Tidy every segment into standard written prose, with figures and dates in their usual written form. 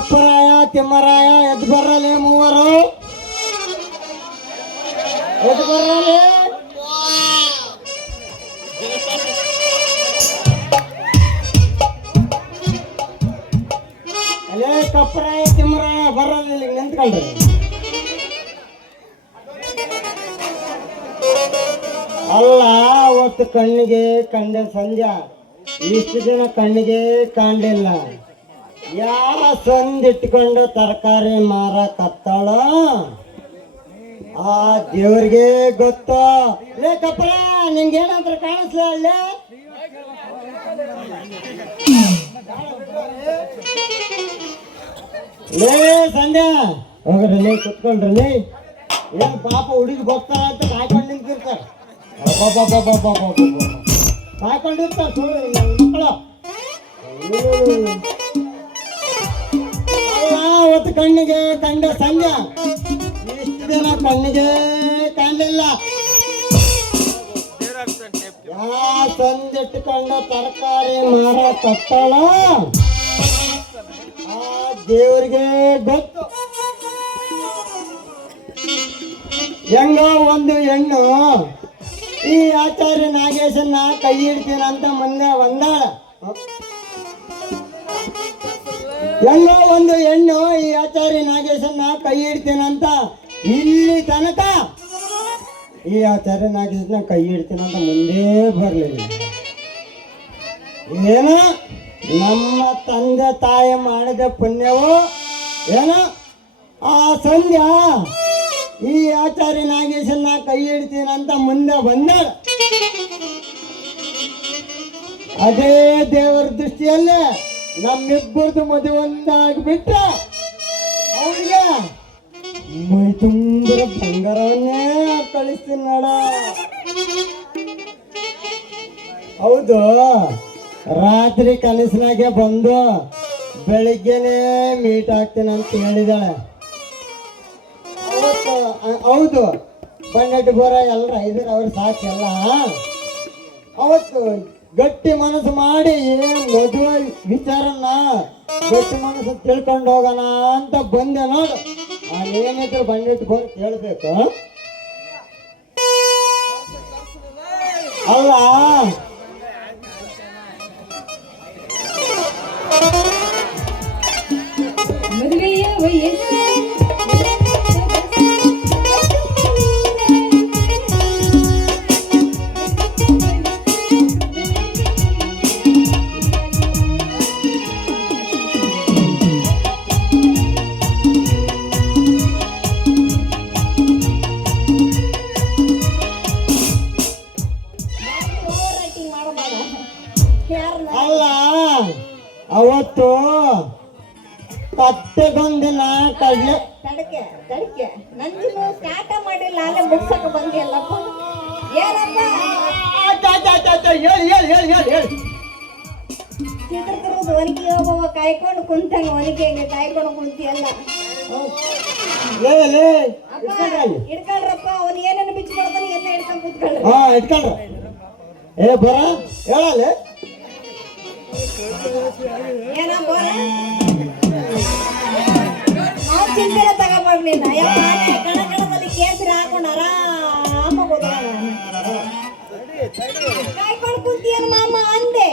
ಕಪ್ಪರಾಯ ತಿಮ್ಮರಾಯ ಎದ್ದು ಬರ್ರಲೇ ಮೂವರು ಎದ್ದು ಬರ್ರಲೇ. ಅಲೇ ಕಪ್ಪರಾಯ ತಿಮ್ಮರಾಯ ಬರ್ರಲ್ಲ ಇಲ್ಲಿಗೆ ನಿಂತ್ಕೊಳ್ರಿ. ಅಲ್ಲ ಅವತ್ತು ಕಣ್ಣಿಗೆ ಕಂಡೆ ಸಂಜೆ, ಇಷ್ಟು ದಿನ ಕಣ್ಣಿಗೆ ಕಾಣಲಿಲ್ಲ. ಯಾರ ಸಂದಿಟ್ಕೊಂಡು ತರಕಾರಿ ಮಾರಕತ್ತಾಳ ಆ ದೇವ್ರಿಗೆ ಗೊತ್ತು. ಲೇ ಕಪ್ಪರ ನಿಂಗೇನಾದ್ರೂ ಕಾಣಿಸ್ಲ ಅಲ್ಲೇ? ಲೇ ಸಂಧ್ಯಾ ಹೋಗ್ರಲ್ಲಿ ಕುತ್ಕೊಳ್ರಲ್ಲಿ. ಏನ್ ಪಾಪ ಹುಡುಗಿ ಬರ್ತಾರ ಅಂತ ಕಾಯ್ಕೊಂಡು ನಿಂತಿರ್ತಾರೆ. ಕಾಯ್ಕೊಂಡಿರ್ತಾರೆ ಮಕ್ಕಳು. ಅವತ್ತು ಕಣ್ಣಿಗೆ ಕಂಡ ಸಂಜೆ, ಇಷ್ಟು ದಿನ ಕಣ್ಣಿಗೆ ಕಾಣಲಿಲ್ಲ. ಸಂದಿಟ್ಕೊಂಡ ತರಕಾರಿ ಮಾರಕತ್ತಾಳ ಆ ದೇವ್ರಿಗೆ ಗೊತ್ತು. ಹೆಂಗೋ ಒಂದು ಹೆಣ್ಣು ಈ ಆಚಾರ್ಯ ನಾಗೇಶನ್ನ ಕೈ ಹಿಡ್ತೀನಂತ ಮುಂದೆ ಒಂದಾಳ. ಹೆಂಗೋ ಒಂದು ಹೆಣ್ಣು ಈ ಆಚಾರ್ಯ ನಾಗೇಶನ್ನ ಕೈ ಹಿಡ್ತೀನಂತ ಇಲ್ಲಿ ತನಕ ಈ ಆಚಾರ್ಯ ನಾಗೇಶನ್ನ ಕೈ ಹಿಡ್ತೀನಂತ ಮುಂದೆ ಬರಲಿಲ್ಲ. ಏನೋ ನಮ್ಮ ತಂದೆ ತಾಯಿ ಮಾಡಿದ ಪುಣ್ಯವು ಏನೋ ಆ ಸಂಧ್ಯಾ ಈ ಆಚಾರ್ಯ ನಾಗೇಶನ್ನ ಕೈ ಹಿಡ್ತೀನಂತ ಮುಂದೆ ಬಂದಾಳ. ಅದೇ ದೇವರ ದೃಷ್ಟಿಯಲ್ಲೇ ನಮ್ಮಿಬ್ಬರದು ಮದುವೆ ಒಂದಾಗ್ಬಿಟ್ಟ ಅವನಿಗೆ ಮೈ ತುಂಬ ಬಂಗಾರವನ್ನೇ ಕಳಿಸ್ತೀನಿ ನೋಡ. ಹೌದು, ರಾತ್ರಿ ಕನಸಿನಾಗೆ ಬಂದು ಬೆಳಿಗ್ಗೆನೆ ಮೀಟ್ ಆಗ್ತೀನಿ ಅಂತ ಹೇಳಿದಾಳೆ. ಹೌದು, ಬಂಡಟ್ಟು ಬೋರ ಎಲ್ಲರೂ ಐದರ ಅವ್ರು ಸಾಕೆಲ್ಲ. ಅವತ್ತು ಗಟ್ಟಿ ಮನಸ್ಸು ಮಾಡಿ ಮದುವೆ ವಿಚಾರನ ಗಟ್ಟಿ ಮನಸ್ಸು ತಿಳ್ಕೊಂಡು ಹೋಗೋಣ ಅಂತ ಬಂದೆ ನೋಡು. ಏನಿದ್ರು ಬಂಡಿಟ್ಟು ಬೋರ್ ಕೇಳಬೇಕು ಅಲ್ಲ. ಮದುವೆಯ ವಯಸ್ಸು ಅಲ್ಲ. ಅವತ್ತು ಕತ್ತೆಗೊಂದಿನ ಕಡ್ಲೆ ತಡಕೆ ತಡಕೆ ನಂದಿನ್ನು ಸ್ಟಾರ್ಟ ಮಾಡಿಲ್ಲ, ಅಲ್ಲೇ ಮುಗ್ಸಕ ಬಂದಿಯಲ್ಲಪ್ಪ. ಏನಪ್ಪ ಚಿತ್ರದುರ್ಗದ ಒನಕೆ ಒಬ್ಬವ ಕಾಯ್ಕೊಂಡು ಕುಂತಾಗ ಒನಕೆಗೆ ಕಾಯ್ಕೊಂಡು ಕುಂತಿಯಲ್ಲ. ಇಡ್ಕೊಳ್ರಪ್ಪ, ಅವನು ಏನೇನು ಬಿಚ್ಚಿ ಕೊಡ್ತಾನೆ ಎಲ್ಲ ಹಿಡ್ಕೊಂಡು ಕೂತ್ಕೊಳ್ರಿ. ಇಟ್ಕೊಳ್ರ. ಏ ಬರ ಹೇಳಲ್ಲ ಏನ ಬೋರ ನಾವು ಚಿಂತೆನೆ ತಗೋಬಾರ್ದು. ಕಣಕಣದಲ್ಲಿ ಕೇಸರಿ ಹಾಕೊಂಡು ಆರಾಮಾಗಿ ಕಾಯ್ಕೊಂಡು ಕುಂತಿಯನ್ ಮಾಮ ಅಂದೆ.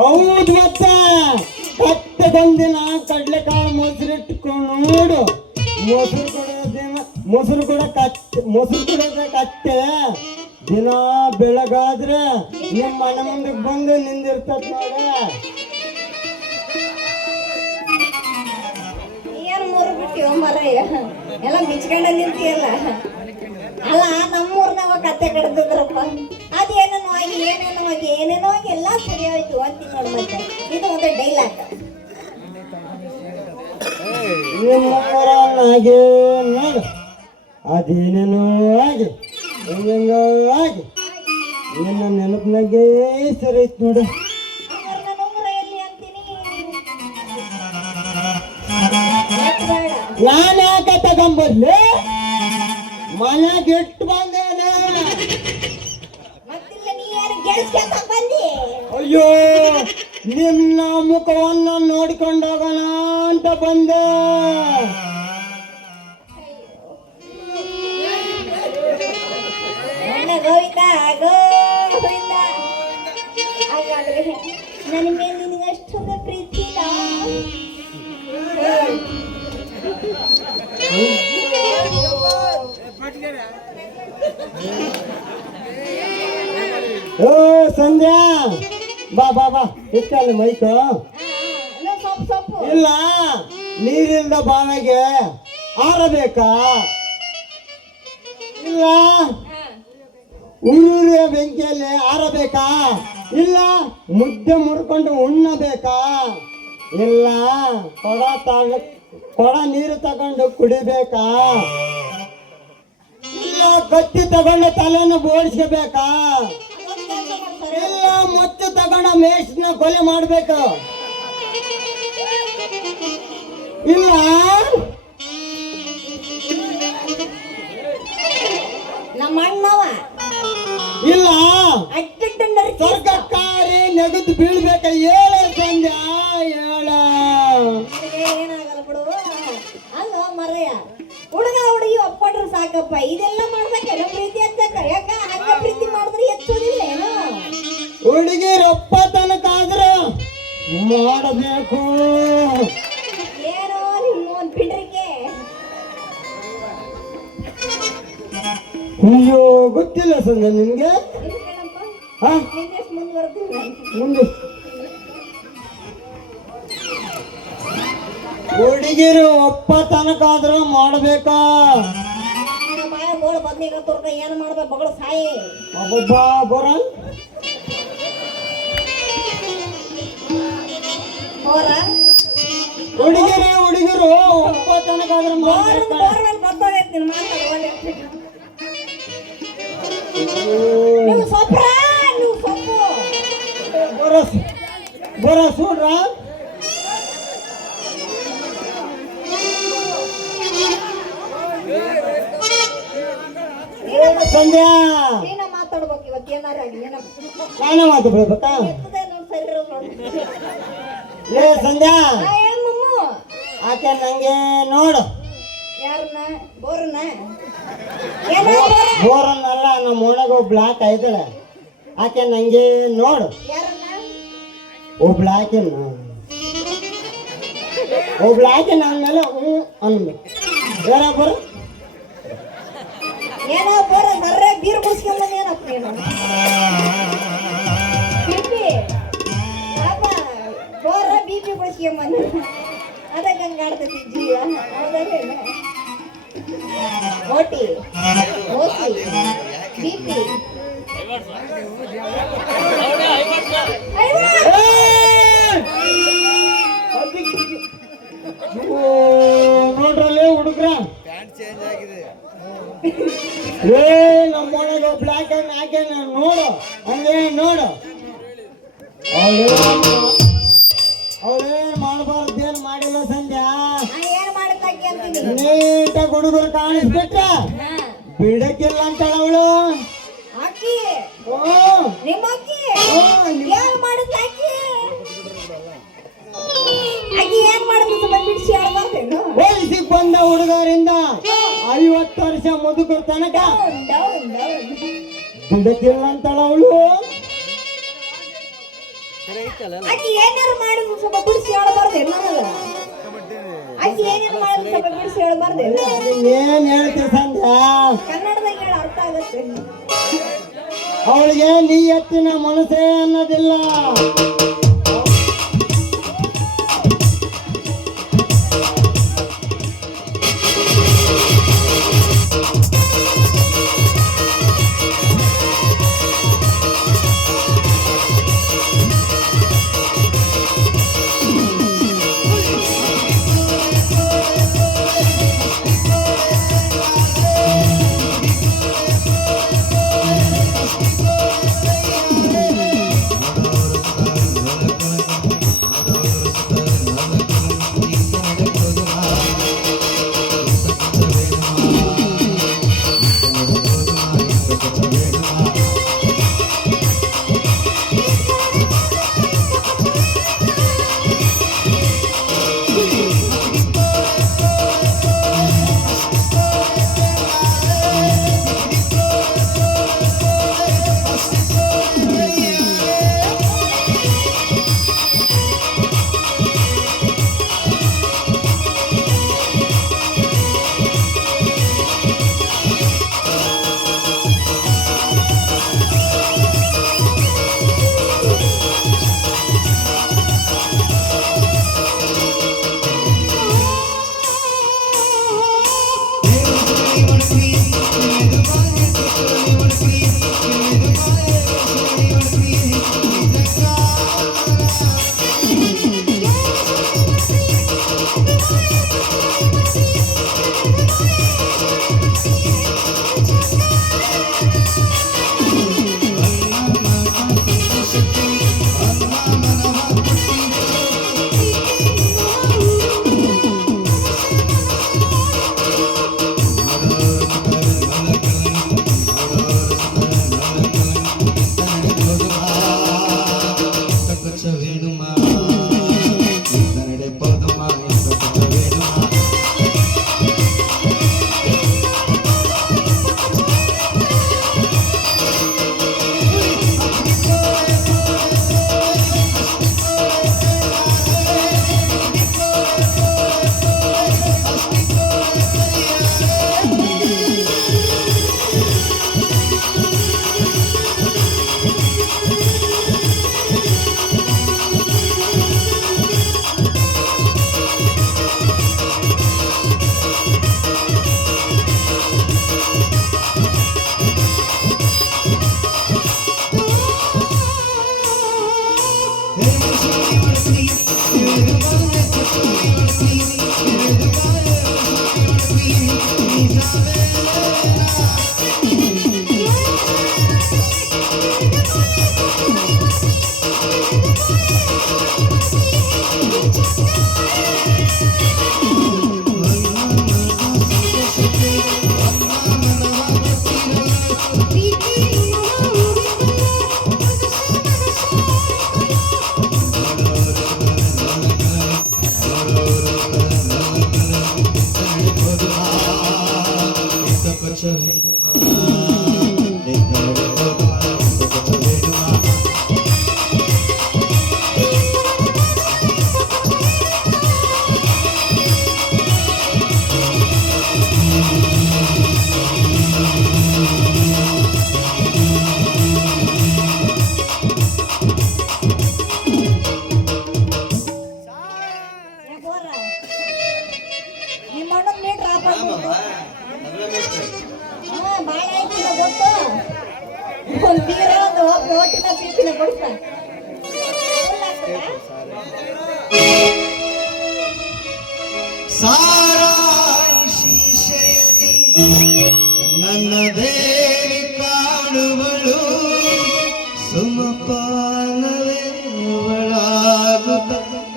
ಹೌದು, ಮತ್ತೆ ಕತ್ತೆ ಬಂದಿನ ಕಡ್ಲೆಕಾಳು ಮೊಸರಿಟ್ಕೊಂಡು ನೋಡು. ಮೊಸರು ಕೊಡೋದ ಕತ್ತೆ ದಿನ ಬೆಳಗಾದ್ರೆ ನಿಮ್ಮ ಮನೆ ಮುಂದಕ್ಕೆ ಬಂದು ನಿಂದಿರ್ತದ ನೋಡ. ಏನ್ ಮೂರು ಬಿಟ್ಟಿವ ಮರಯ್ಯ ಎಲ್ಲ ಮಿಚ್ಕೊಂಡ ನಿಂತಿಯಲ್ಲ. ಅಲ್ಲ, ನಮ್ಮೂರ್ನವ ಕತ್ತೆ ಕಡ್ದಿದ್ರಪ್ಪ. ಅದೇನೇನೋ ಆಗಿ ಏನೇನೋ ಆಗಿ ಎಲ್ಲ ಸರಿ ಹೋಯ್ತು ಅಂತೀನಿ ನೋಡು. ಮತ್ತೆ ಇದು ಒಂದು ಡೈಲಾಗ್. ನಿಮ್ಮೂರನ್ನಾಗೆ ನೋಡು, ಅದೇನೇನೋ ಆಗಿ ಹೆಂಗೋ ಆಗಿ ನಿನ್ನ ನೆನಪಿನಾಗೆ ಸರಿ ಐತ್ ನೋಡು. ನಾನು ಯಾಕೆ ತಗೊಂಬರ್ಲಿ? ಮನೆಗೆ ಇಟ್ಟು ಬಂದೇನೆ. ಮತ್ತಿಲ್ಲ ನೀ ಯಾರು ಗೆಲ್ಸ್ಕೊಂತ ಬಂದಿ? ಅಯ್ಯೋ ನಿನ್ನ ಮುಖವನ್ನು ನೋಡಿಕೊಂಡೋಗೋಣ ಅಂತ ಬಂದೆ. ಗೋವಿಂದ ಗೋವಿಂದ. ಹಾಗಾದ್ರೆ ನನ್ನ ಮೇಲೆ ನಿನಗೆ ಅಷ್ಟೊಂದು ಪ್ರೀತಿ ಇಲ್ಲ? ಓ ಸಂಧ್ಯಾ, ಬಾ ಬಾ ಬಾ, ಇಷ್ಟಲ್ಲ ಮೈಕು. ಸೊಪ್ಪು ಸೊಪ್ಪು ಇಲ್ಲ, ನೀರಿಲ್ದ ಬಾವಿಗೆ ಆರಬೇಕಾ? ಇಲ್ಲ, ಉರುಳಿಯ ಬೆಂಕಿಯಲ್ಲಿ ಆರಬೇಕಾ? ಇಲ್ಲ, ಮುದ್ದೆ ಮುರ್ಕೊಂಡು ಉಣ್ಣಬೇಕಾ? ಇಲ್ಲ, ಕೊಡ ನೀರು ತಗೊಂಡು ಕುಡಿಬೇಕಾ? ಇಲ್ಲ, ಕತ್ತಿ ತಗೊಂಡು ತಲೆಯನ್ನು ಬೋಳಿಸ್ಕೋಬೇಕಾ? ಇಲ್ಲ, ಮಚ್ಚು ತಗೊಂಡ ಮೇಷ್ನ ಕೊಲೆ ಮಾಡ್ಬೇಕು? ಇಲ್ಲ, ನಮ್ಮ ಅಣ್ಣವ ಇಲ್ಲ, ಅಡ್ಡ ಸ್ವರ್ಗಕ್ಕಾರಿ ನೆಗೆದು ಬೀಳ್ಬೇಕ? ಹೇಳ ಸಂಧ್ಯಾ, ಹೇಳ. ಏನಾಗಲ್ಲ ಬಿಡು. ಅಲ್ಲ ಮರಯ್ಯ, ಹುಡುಗ ಹುಡುಗಿ ಒಪ್ಪಟ್ರು ಸಾಕಪ್ಪ. ಇದೆಲ್ಲ ಮಾಡ್ಬೇಕೇನೋ ಪ್ರೀತಿ ಹಚ್ಚಕ? ಯಾಕ ಹಂಗ ಪ್ರೀತಿ ಮಾಡಿದ್ರೆ ಎಚ್ಚೋದಿಲ್ಲ ಏನೋ? ಹುಡುಗಿರು ಒಪ್ಪ ತನಕ ಆದ್ರೆ ಮಾಡಬೇಕು. ಏನೋ ನಿಮ್ಮ ಒಂದು ಬಿಡ್ರಿಕೆ. ಅಯ್ಯೋ, ಗೊತ್ತಿಲ್ಲ ಸಂಧ್ಯಾ ನಿನ್ಗೆ? ಹಾ, ಮುಂದುವರೆದಿಲ್ಲ. ಮುಂದೆ ಹುಡುಗಿರು ಒಪ್ಪ ತನಕ ಆದ್ರೆ ಮಾಡಬೇಕಾ? ಮಾಯ ಗೋಳ ಬದ್ನಿಗ ತುರ್ಕ ಏನ್ ಮಾಡ್ಬೇಕು? ಬಗಳು ಸಾಯಿ ಒಬ್ಬೊಬ್ಬ ಬರ ಹೋರ ಹುಡುಗಿರು ಒಪ್ಪ ತನಕ ಆದ್ರೆ ಮಾಡಬೇಕಾ? ಗೊತ್ತಾಗೈತಿ ಮಾತಾಡುವ. ನೀವು ಸೊಪ್ರ, ನೀವು ಸೊಪ್ಪು ಬರ ಸೂಡ್ರ. ಸಂಧ್ಯಾ, ಏನ ಮಾತಾಡ್ಬೇಕು ಇವತ್ತು? ಏನಾರ ಆಗಲಿ ಏನ ನಾನೇ ಮಾತು ಬಿಡ್ಬೇಕಾ? ಎತ್ತದೆ ನೋಡಿ ಸರಿ ಇರೋದು. ಲೇ ಸಂಧ್ಯಾ, ಏನ್ ಮಮ್ಮು? ಆಕೆ ನಂಗೆ ನೋಡು. ಯಾರನ್ನ? ಬೋರನ್ನ? ಏನ ಬೋರನ್ನಲ್ಲ, ನಮ್ಮ ಒಳಗೆ ಬ್ಲಾಕ್ ಐತಳೆ. ಆಕೆ ನಂಗೆ ನೋಡು. ಯಾರನ್ನ? ಒಬ್ಳಾಕೆ ನನ್ನ ಮೇಲೆ ಅನ್ಬೇಕು. ಯಾರಬ್ಬರ ಏನೋ ಬೋರ ಬರ್ರೆ ಬೀರ್ ಕುಡಿಸ್ಕೊಂಬಂದ ಏನಪ್ಪ ನೀನು? ಬಿಪಿ ಪಾಪ ಬೋರ ಬಿಪಿ ಕುಡಿಸ್ಕೊಂಬಂದ. ಅದಕ್ಕೆ ಹಂಗೆ ಆಡ್ತೈತಿ ಜೀವ. ಹೌದಲ್ಲ? ಓಟಿ ಓಸಿ ಬಿಪಿ ನೋಡ್ರಲ್ಲೇ ಹುಡುಗ್ರ, ನಮ್ಮ ಒಳಗೆ ಬ್ಲಾಕ್ ಅಂಡ್ ಹಾಕಿ ನೋಡು. ಹಂಗೆ ನೋಡು. ಅವಳೇನ್ ಮಾಡಬಾರ್ದು, ಏನ್ ಮಾಡಿಲ್ಲ ಸಂಧ್ಯಾ. ಏನ್ ಮಾಡುತ್ತಾಕಿ ಅಂತೀನಿ. ನೀಟಾಗಿ ಹುಡುಗರು ಕಾಣಿಸ್ಬಿಟ್ರ ಬಿಡಕ್ಕಿಲ್ಲ ಅಂತಾಳ ಅವಳು. ಆಕಿ ನಿಮ್ಮ ಅಕ್ಕಿ ಏನ್ ಮಾಡುತ್ತಾಕಿ? ಆಕಿ ಏನ್ ಮಾಡಿದ್ರು ಬಿಡಿಸಿ ಆಡ್ಬಾರ್ದೇನು? ವಯಸ್ಸಿಗೆ ಬಂದ ಹುಡುಗರಿಂದ 50 ವರ್ಷ ಮುದುಕರ ತನಕ ಬಿಡಕ್ಕಿಲ್ಲ ಅಂತಾಳ ಅವಳು. ಆಕಿ ಏನಾರು ಮಾಡಿದ್ರು ಸ್ವಲ್ಪ ಬಿಡಿಸಿ ಆಡಬಾರ್ದೇನು? ನನಗ ಆಕಿ ಏನೇನು ಮಾಡಿದ್ರು ಸ್ವಲ್ಪ ಬಿಡಿಸಿ ಆಡಬಾರ್ದೇನು? ಏನ್ ಹೇಳ್ತೀವಿ ಸಂಧ್ಯಾ? ಕನ್ನಡದಾಗ ಹೇಳ ಅರ್ಥ ಆಗತ್ತೆ. ಅವಳಿಗೆ ನೀ ಎತ್ತಿನ ಮನಸ್ಸೇ ಅನ್ನೋದಿಲ್ಲ. வேணுமா இந்த நடை போதுமா இன்னும் கொஞ்சம் வேணுமா ಯಾಕೋರ ನಿಮ್ಮ ಅಣ್ಣ ಮೀಟ್ರ್ ಆಫ್ ಆಗ್ಬಿಡ್ತು. ಹಾ ಭಾಳ ಆಯ್ತು ಈಗ ಗೊತ್ತು. ಒಂದು ಬೀರ ಒಂದು ಒಟ್ಟಿನ ಪೀಸಿನ ಕೊಡ್ತಾ ಸಾರಾ ಶೀಶೆಯಲ್ಲಿ ನನ್ನದೇವಿ ಕಾಣುವಳು ಸುಮಪಾನವೇ ಒಳಾಗುತ್ತ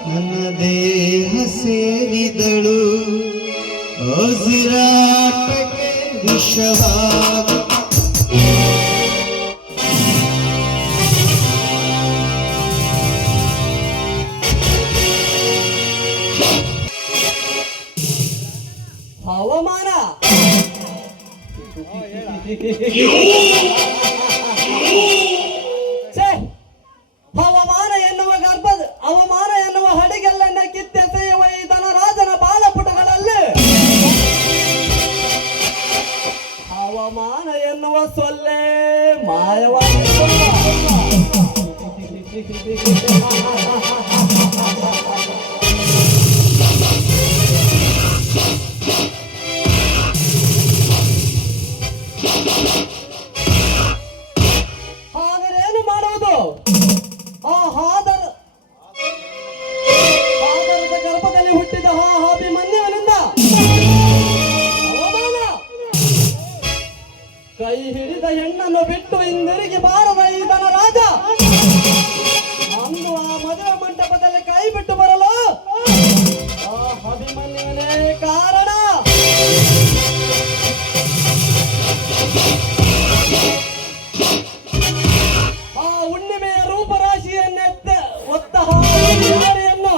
ನನ್ನ ದೇಹ ಸೇರಿದಳು ಉಸಿರಾಟಕ್ಕೆ ವಿಷವಾಗುತ್ತ ಹವಾಮಾನ ಛೇ, ಹವಾಮಾನ ಎನ್ನುವ ಗರ್ಭದ ಅವಮಾನ ಎನ್ನುವ ಹಡಿಗೆಲ್ಲನ್ನ ಕಿತ್ತೆಸೆಯುವ ಈ ಧನರಾಜನ ಬಾಲಪುಟಗಳಲ್ಲಿ ಹವಾಮಾನ ಎನ್ನುವ ಸೊಲ್ಲೆ ಮಾಯವಾಗಿ ಹಾಗರೇನು ಮಾಡುವುದು ಆ ಹಾದರದ ಗರ್ಭದಲ್ಲಿ ಹುಟ್ಟಿದ ಅಭಿಮನ್ಯುವಿನಿಂದ ಅವಮಾನ ಕೈ ಹಿಡಿದ ಹೆಣ್ಣನ್ನು ಬಿಟ್ಟು ಹಿಂದಿರುಗಿ ಬಾರದ ಈ ಧನರಾಜ ಅಂದು ಆ ಮದುವೆ ಮಂಟಪದಲ್ಲಿ ಕೈ ಬಿಟ್ಟು ಬರಲು ಆ ಅಭಿಮನ್ಯುವಿನೇ ಕಾರಣ. ಆ ಹುಣ್ಣಿಮೆಯ ರೂಪರಾಶಿಯನ್ನೆತ್ತ ಒತ್ತ ಹಾರಿಯನ್ನು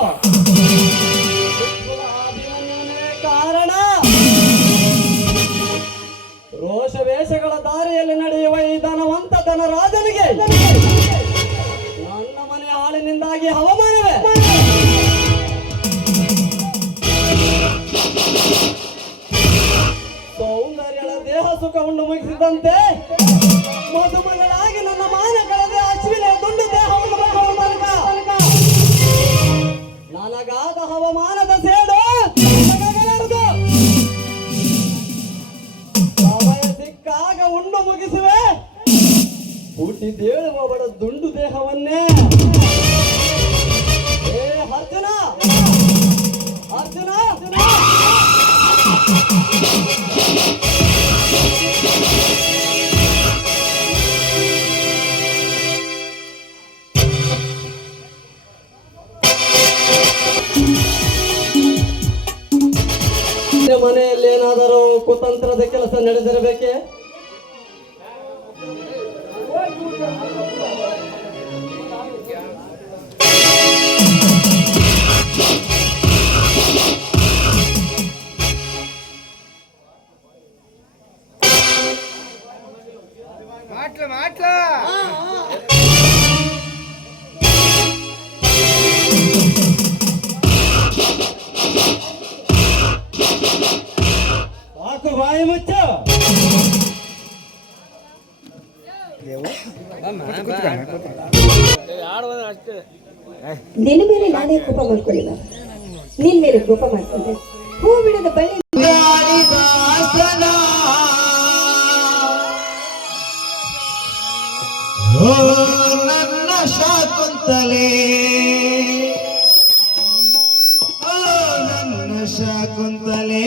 ಅಭಿಮನ್ಯುನೇ ಕಾರಣ. ರೋಷ ವೇಷಗಳ ದಾರಿಯಲ್ಲಿ ನಡೆಯುವ ಈ ಧನವಂತ ಧನರಾಜನಿಗೆ ನನ್ನ ಮನೆ ಹಾಳಿನಿಂದಾಗಿ ಹವಾಮಾನವೇ ಸೌಂದರ್ಯಳ ದೇಹ ಸುಖವನ್ನು ಮುಗಿಸಿದಂತೆ ಮದುಮಗಳಾಗಿ ನನ್ನ ಮಾನ ಕಳೆದ ಅಶ್ವಿನಿಯ ದುಂಡು ದೇಹವನ್ನು ಬರುವ ತನಕ ನನಗಾದ ಹವಾಮಾನದ ಸೇಡು ನನಗಲಾರದು. ಸಮಯ ಸಿಕ್ಕಾಗ ಉಂಡು ಮುಗಿಸುವೆ ಹುಟ್ಟಿದೇಳುವ ಬಡ ದುಂಡು ದೇಹವನ್ನೇ. ಏ ಅರ್ಜುನ ಅರ್ಜುನ ಮನೆಯಲ್ಲಿ ಏನಾದರೂ ಕುತಂತ್ರದ ಕೆಲಸ ನಡೆದಿರಬೇಕೆ? ಸಾಕು ಬಾಯಿ ಮುಚ್ಚ. ನಿನ್ನ ಮೇಲೆ ನಾನೇ ಕೋಪ ಮಾಡ್ಕೊಳ್ಳಿಲ್ಲ, ನಿನ್ ಮೇಲೆ ಕೋಪ ಮಾಡ್ಕೊಂಡೆ. ಹೂ ಬಿಡದ ಬಳ್ಳಿ ಕಾಳಿದಾಸನ ಓ ನನ್ನ ಶಾಕುಂತಲೆ, ಓ ನನ್ನ ಶಾಕುಂತಲೆ.